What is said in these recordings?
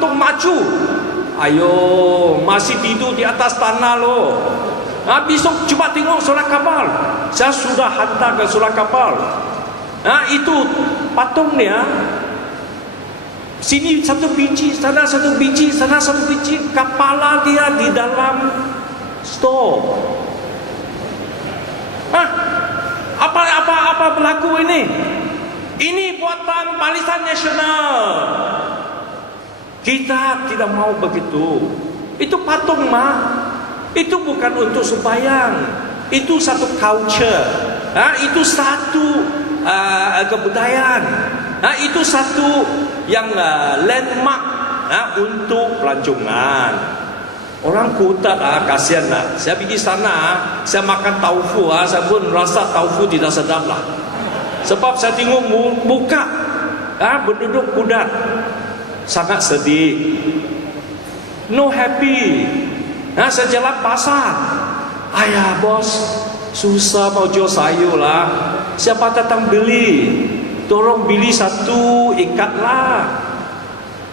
patung maju. Ayo, masih tidur di atas tanah loh. Besok coba tengok Surat Kapal. Saya sudah hantar ke Surat Kapal. Itu patungnya. Sini satu biji, sana satu biji, sana satu biji. Kepala dia di dalam store. Apa berlaku ini? Ini buatan Barisan Nasional. Kita tidak mau begitu. Itu patung itu bukan untuk sembahyang. Itu satu culture. Itu satu kebudayaan. Itu satu yang landmark untuk pelancongan. Orang Kuta kasihan lah. Saya pergi sana, saya makan taufu, saya pun rasa taufu tidak sedap lah. Sebab saya tengok muka penduduk Kudat sangat sedih, no happy. Saya jalan pasar, ayah bos susah mau jual sayur lah. Siapa datang beli? Tolong beli satu, ikatlah.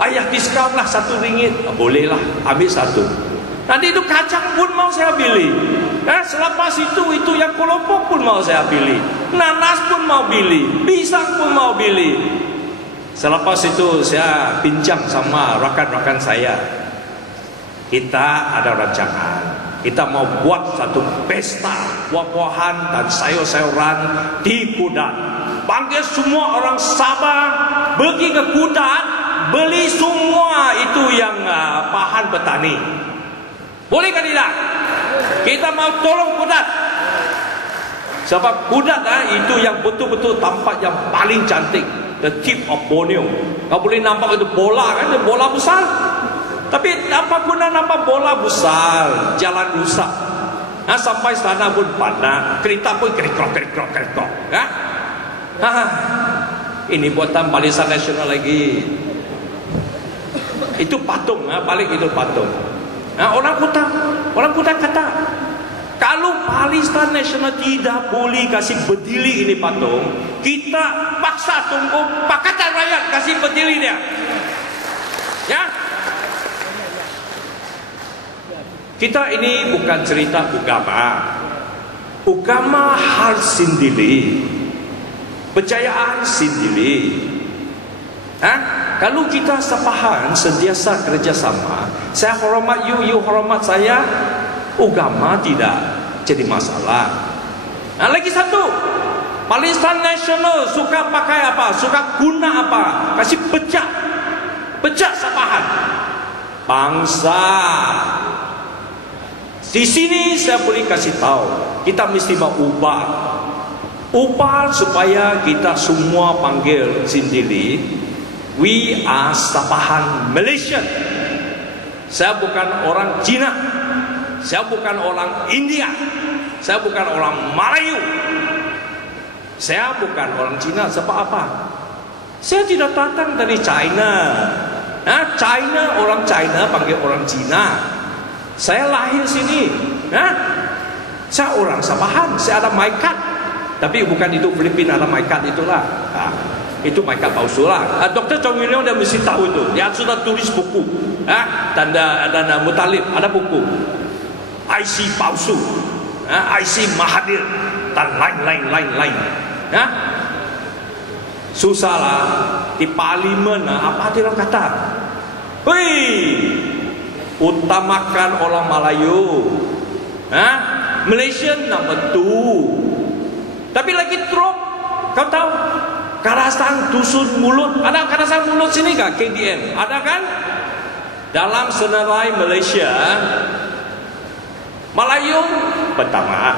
Ayah diskaun lah RM1. Boleh lah, ambil satu. Nanti itu kacang pun mau saya beli. Selepas itu yang kelompok pun mau saya beli. Nanas pun mau beli, pisang pun mau beli. Selepas itu saya bincang sama rakan-rakan saya. Kita ada rancangan. Kita mau buat satu pesta buah-buahan dan sayur-sayuran di Kudat. Panggil semua orang Sabah pergi ke Kudat, beli semua itu yang bahan petani. Boleh kan tidak? Kita mau tolong Kudat. Sebab Kudat itu yang betul-betul tampak yang paling cantik. The tip of Borneo. Kau boleh nampak itu bola kan, itu bola besar. Tapi apa guna nampak bola besar? Jalan rusak. Sampai sana pun panas, kereta pun kerikok. Ini buatan Barisan Nasional lagi. Itu patung, paling itu patung. Orang Kuta kata, kalau Barisan Nasional tidak boleh kasih berdiri ini patung, kita paksa tunggu Pakatan Rakyat kasih berdiri dia. Ya. Kita ini bukan cerita agama. Agama hal sendiri, percayaan sendiri. Kalau kita sepahan sentiasa kerjasama, saya hormat you hormat saya, agama tidak jadi masalah. Lagi satu, Barisan Nasional suka pakai apa? Suka guna apa? Kasih pecah sepahan bangsa. Di sini saya boleh kasih tahu, kita mesti mau ubah supaya kita semua panggil sendiri. We are Sapahan Malaysian. Saya bukan orang Cina, saya bukan orang India, saya bukan orang Melayu, saya bukan orang Cina. Sebab apa? Saya tidak datang dari China. Orang China panggil orang Cina. Saya lahir sini. Saya orang Sapahan, saya ada MyCard. Tapi bukan itu Filipina ada MyCard itulah. Itu MyCard palsu lah. Dr. Chong William dia mesti tahu itu. Dia sudah tulis buku. Tanda Mutalib ada buku. IC palsu, IC Mahathir dan lain. Susah lah di parlimen. Apa dia orang kata? Utamakan orang Melayu. Malaysian number 2. Tapi lagi drop. Kau tahu Karasan Dusun Mulut. Ada Karasan Mulut sini kah? KDN ada kan? Dalam senarai Malaysia, Melayu pertama,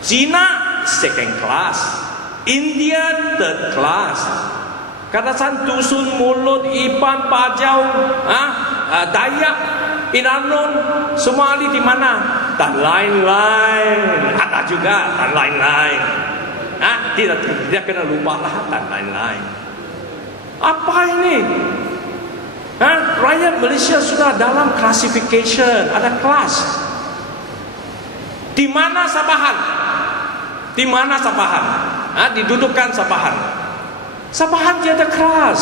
Cina second class, India third class. Karasan Dusun Mulut, Ipan, Pajau, Dayak, Inanun, semua di mana? Dan lain-lain. Ada juga dan lain-lain. Tidak kena lupa lah dan lain-lain. Apa ini? Rakyat Malaysia sudah dalam classification, ada kelas. Di mana Sapahan? Di mana Sapahan? Didudukan Sapahan. Sapahan tiada kelas.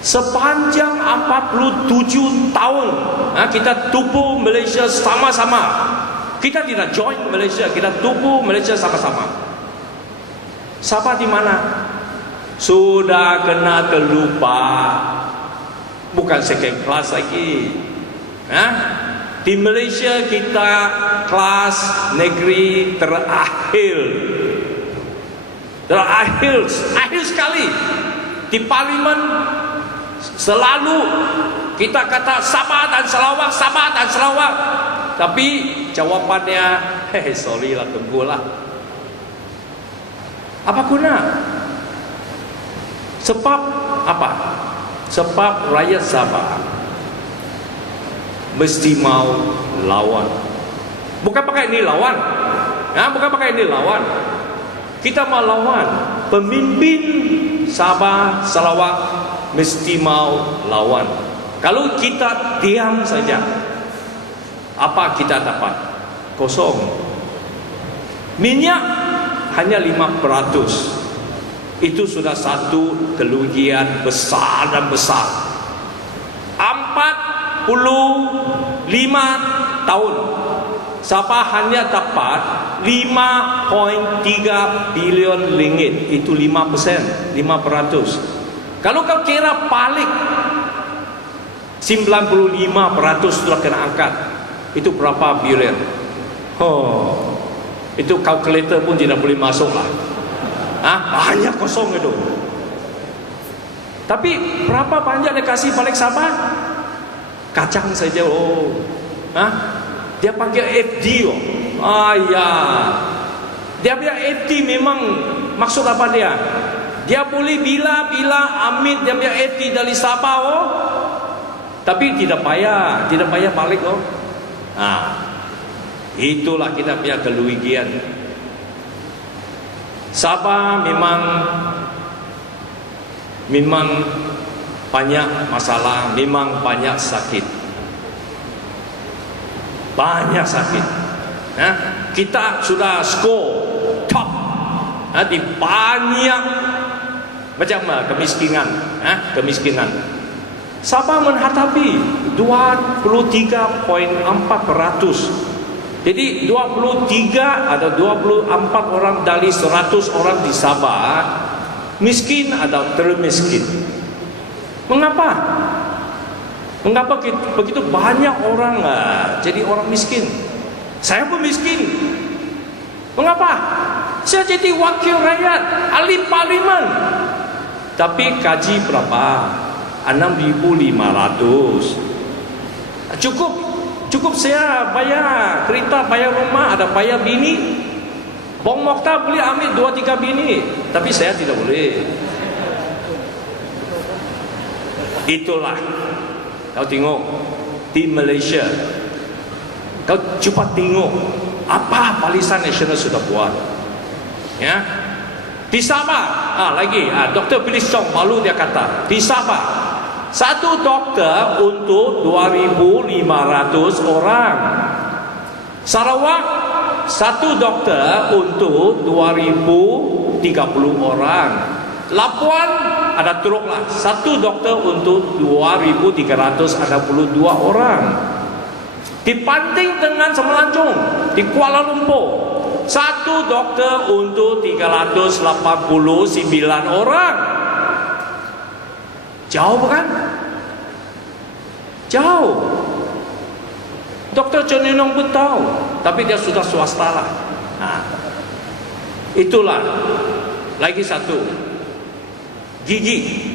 Sepanjang 47 tahun kita tubuh Malaysia sama-sama. Kita tidak join Malaysia, kita tubuh Malaysia sama-sama. Sabah di mana? Sudah kena terlupa. Bukan second class lagi. Di Malaysia kita kelas negeri terakhir. Akhir sekali. Di parlimen selalu kita kata Sabah dan Sarawak. Tapi jawapannya, sorry lah, tunggulah. Apa guna? Sebab apa? Sebab rakyat Sabah mesti mau lawan. Bukan pakai ini lawan. Kita mau lawan. Pemimpin Sabah, Sarawak mesti mau lawan. Kalau kita diam saja, apa kita dapat? Kosong. Minyak hanya 5%. Itu sudah satu kerugian besar dan besar. 45 tahun Sabah hanya dapat 5.3 bilion ringgit. Itu 5%. Kalau kau kira balik 95% sudah kena angkat, itu berapa bilion? Itu kalkulator pun tidak boleh masuk lah. Hanya kosong itu. Tapi berapa banyak dia kasih balik Sabah? Kacang saja. Dia panggil FD. Dia punya FD memang maksud apa dia? Dia boleh bila ambil dia punya FD dari Sabah tapi tidak payah balik itulah kita punya kerugian. Sabah memang banyak masalah, memang banyak sakit. Kita sudah score top di banyak macam kemiskinan. Sabah menghadapi 23.4%. Jadi 23 atau 24 orang dari 100 orang di Sabah miskin atau termiskin. Mengapa begitu banyak orang jadi orang miskin? Saya pun miskin. Mengapa? Saya jadi wakil rakyat, ahli parlimen. Tapi gaji berapa? 6.500. Cukup saya bayar kereta, bayar rumah, ada bayar bini. Bong Mokhtar boleh ambil 2-3 bini, tapi saya tidak boleh. Itulah. Kau tengok di Malaysia. Kau cuba tengok apa Barisan Nasional sudah buat. Di Sabah, lagi Dr. Phyllis Chong baru dia kata, di Sabah satu doktor untuk 2.500 orang. Sarawak satu doktor untuk 2.030 orang. Labuan ada teruklah satu doktor untuk 2.362 orang. Dibanding dengan Semenanjung di Kuala Lumpur, satu doktor untuk 389 orang. Jauh bukan? Jauh. Dr. John Yunong pun tahu, tapi dia sudah swasta lah. Itulah. Lagi satu, gigi.